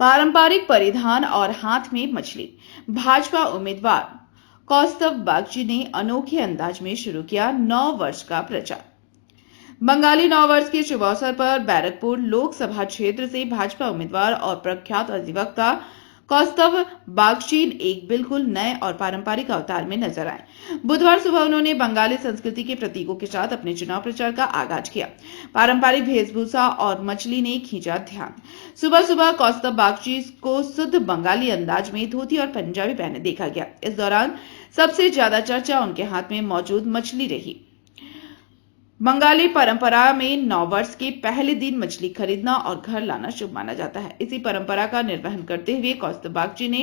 पारंपरिक परिधान और हाथ में मछली। भाजपा उम्मीदवार कौस्तव बागची ने अनोखे अंदाज में शुरू किया 9 वर्ष का प्रचार। बंगाली 9 वर्ष के शुभ अवसर पर बैरकपुर लोकसभा क्षेत्र से भाजपा उम्मीदवार और प्रख्यात अधिवक्ता कौस्तव बागची एक बिल्कुल नए और पारंपरिक अवतार में नजर आए। बुधवार सुबह उन्होंने बंगाली संस्कृति के प्रतीकों के साथ अपने चुनाव प्रचार का आगाज किया। पारंपरिक वेशभूषा और मछली ने खींचा ध्यान। सुबह सुबह कौस्तव बागची को शुद्ध बंगाली अंदाज में धोती और पंजाबी पहने देखा गया। इस दौरान सबसे ज्यादा चर्चा उनके हाथ में मौजूद मछली रही। बंगाली परंपरा में 9 वर्ष के पहले दिन मछली खरीदना और घर लाना शुभ माना जाता है। इसी परंपरा का निर्वहन करते हुए कौस्तव बागची ने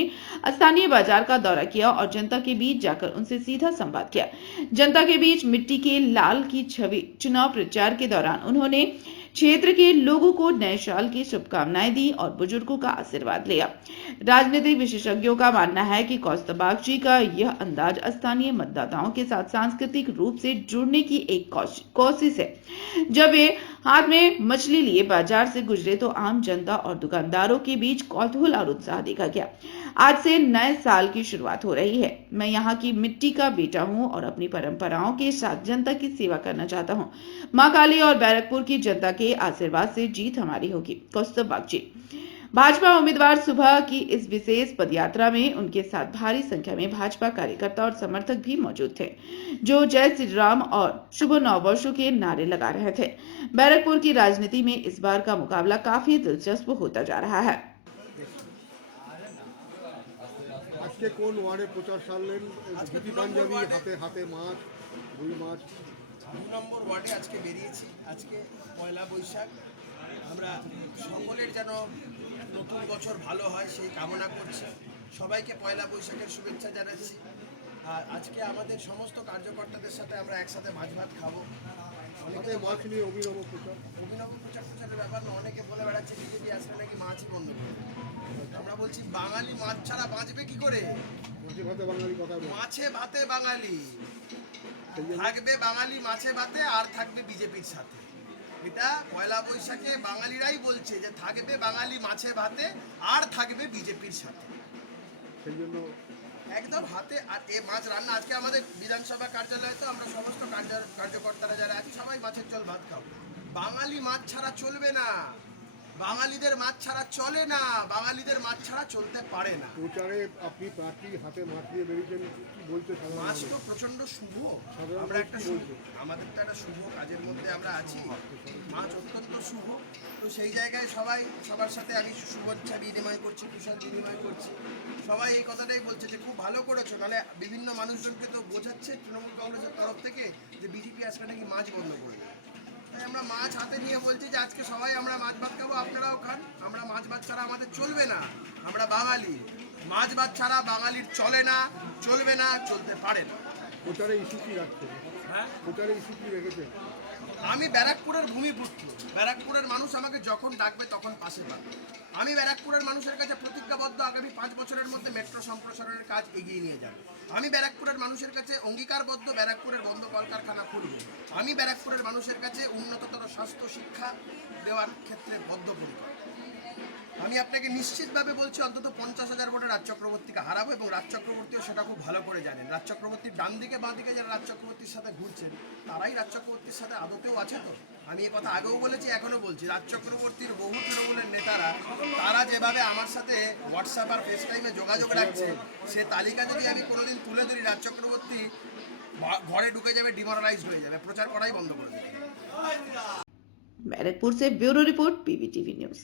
स्थानीय बाजार का दौरा किया और जनता के बीच जाकर उनसे सीधा संवाद किया। जनता के बीच मिट्टी के लाल की छवि। चुनाव प्रचार के दौरान उन्होंने क्षेत्र के लोगों को नए साल की शुभकामनाएं दी और बुजुर्गों का आशीर्वाद लिया। राजनीतिक विशेषज्ञों का मानना है कि कौस्तव बागची का यह अंदाज स्थानीय मतदाताओं के साथ सांस्कृतिक रूप से जुड़ने की एक कोशिश है। जब वे हाथ में मछली लिए बाजार से गुजरे तो आम जनता और दुकानदारों के बीच कौतूहल और उत्साह देखा गया। आज से नए साल की शुरुआत हो रही है। मैं यहाँ की मिट्टी का बेटा हूँ और अपनी परंपराओं के साथ जनता की सेवा करना चाहता हूँ। मां काली और बैरकपुर की जनता के आशीर्वाद से जीत हमारी होगी। कौस्तव बागची भाजपा उम्मीदवार सुबह की इस विशेष पदयात्रा में उनके साथ भारी संख्या में भाजपा कार्यकर्ता और समर्थक भी मौजूद थे, जो जय श्री राम और शुभ 9 वर्षों के नारे लगा रहे थे। बैरकपुर की राजनीति में इस बार का मुकाबला काफी दिलचस्प होता जा रहा है। আজকে কোন ওয়ার্ডে প্রচার সারলেন? ধুতি পাঞ্জাবি, হাতে হাতে মাছ, রুই মাছ। 2 নম্বর ওয়ার্ডে আজকে বেরিয়েছি। আজকে পয়লা বৈশাখ। আমরা সকলের যেন নতুন বছর ভালো হয় সেই কামনা করছি। সবাইকে পয়লা বৈশাখের শুভেচ্ছা জানাচ্ছি। আর আজকে আমাদের সমস্ত কার্যকর্তাদের সাথে আমরা একসাথে মাছ ভাত খাবো। হাতে মাছ নিয়ে অভিনব প্রচার। অভিনব প্রচারের ব্যাপার না, অনেকে বলে বেড়াচ্ছে বিজেপি আসলে নাকি মাছই বন্ধ করে। আমরা বলছি বাঙালি মাছ ছাড়া বাঁচবে কি করে? মাছে ভাতে বাঙালি কথা বলে। মাছে ভাতে বাঙালি থাকবে, বাঙালি মাছে ভাতে আর থাকবে বিজেপির সাথে। এটা পয়লা বৈশাখে বাঙালিরাই বলছে যে থাকবে বাঙালি মাছে ভাতে আর থাকবে বিজেপির সাথে। সেই জন্য একদম হাতে আর এ মাছ রান্না। আজকে আমাদের বিধানসভা কার্যালয়ে তো আমরা সমস্ত কার্যকর্তারা যারা আছি সবাই মাছের ঝোল ভাত খাবো। বাঙালি মাছ ছাড়া চলবে না, বাঙালিদের মাছ ছাড়া চলে না, বাঙালিদের মাছ ছাড়া চলতে পারে না। প্রচারে আপনি প্রার্থী হাতে মাছ নিয়ে বেরিয়েছেন, কি বলছে সাধারণ মাছ মানুষ? তো প্রচন্ড শুভ। সাধারণ আমরা মানুষ একটা কি বলছে? আমাদের তো একটা শুভ কাজের মধ্যে আমরা আছি। মাছ অত্যন্ত শুভ। তো সেই জায়গায় সবাই সবার সাথে আমি শুভেচ্ছা বিনিময় করছি, কুশল বিনিময় করছি। সবাই এই কথাটাই বলছে যে খুব ভালো করেছো। নাহলে বিভিন্ন মানুষজনকে তো বোঝাচ্ছে তৃণমূল কংগ্রেসের তরফ থেকে যে বিজেপি আসলে নাকি মাছ বন্ধ করে দেবে। তাই আমরা মাছ হাতে নিয়ে বলছি যে আজকে সবাই আমরা মাছ ভাত খাবো, আপনারাও খান। আমরা মাছ ভাত ছাড়া আমাদের চলবে না। আমরা বাঙালি, মাছ ভাত ছাড়া বাঙালির চলে না, চলবে না, চলতে পারে না। প্রচারে ইস্যু কি রাখছে? হ্যাঁ, প্রচারে ইস্যু কি রেখেছেন? আমি ব্যারাকপুরের ভূমিপুত্র। ব্যারাকপুরের মানুষ আমাকে যখন ডাকবে তখন পাশে পাবে। আমি ব্যারাকপুরের মানুষের কাছে প্রতিজ্ঞাবদ্ধ আগামী 5 বছরের মধ্যে মেট্রো সম্প্রসারণের কাজ এগিয়ে নিয়ে যাব। আমি ব্যারাকপুরের মানুষের কাছে অঙ্গীকারবদ্ধ ব্যারাকপুরের বন্ধ কলকারখানা খুলব। আমি ব্যারাকপুরের মানুষের কাছে উন্নততর স্বাস্থ্য শিক্ষা দেওয়ার ক্ষেত্রে বদ্ধপরিকর। আমি আপনাকে নিশ্চিতভাবে বলছি অন্তত 50,000 ভোটে রাজ চক্রবর্তীকে হারাবো এবং রাজ চক্রবর্তীও সেটা খুব ভালো করে জানেন। রাজ চক্রবর্তীর ডান দিকে বাঁ দিকে যারা রাজ চক্রবর্তীর সাথে ঘুরছেন তারাই রাজ চক্রবর্তীর সাথে আদতেও আছে। তো আমি এই কথা আগেও বলেছি, এখনো বলছি, রাজ চক্রবর্তীর বহু তৃণমূলের নেতারা তারা যেভাবে আমার সাথে হোয়াটসঅ্যাপ আর ফেস টাইমে যোগাযোগ রাখছে সে তালিকা যদি আমি কোনোদিন তুলে ধরি রাজ চক্রবর্তী ঘরে ঢুকে যাবে, ডিমোরালাইজড হয়ে যাবে, প্রচার করাই বন্ধ করে দেবে। बैरकपुर से ब्यूरो रिपोर्ट, पीवीटीवी न्यूज।